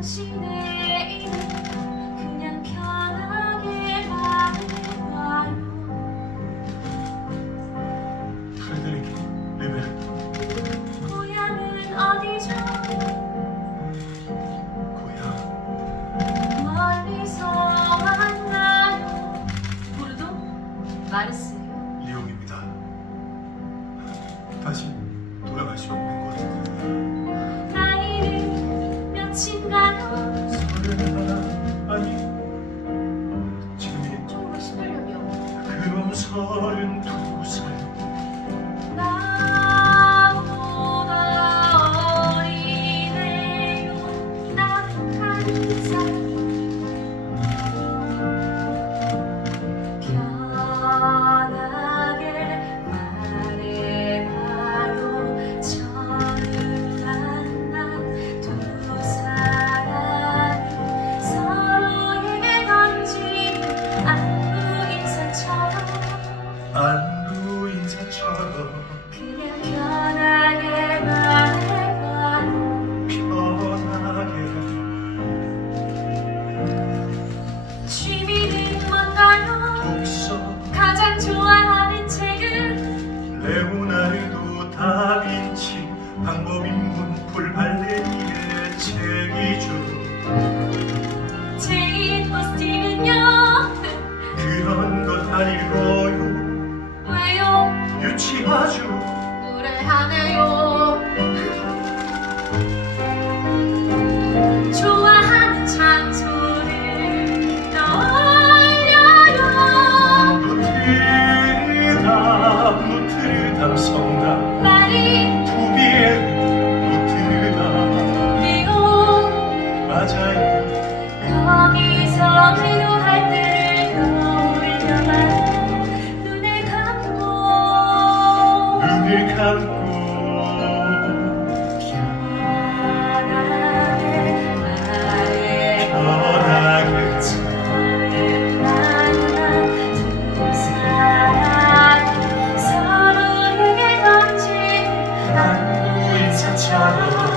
당신의 이름 그냥 편하게 말했어요. 그럼 서른 두 살 레오나르도 다빈치 방법인문 풀발레리의 책이죠 제인 오스틴은요? 그런 것안 읽어요. 왜요? 유치하죠. 무례하네요 Thank you.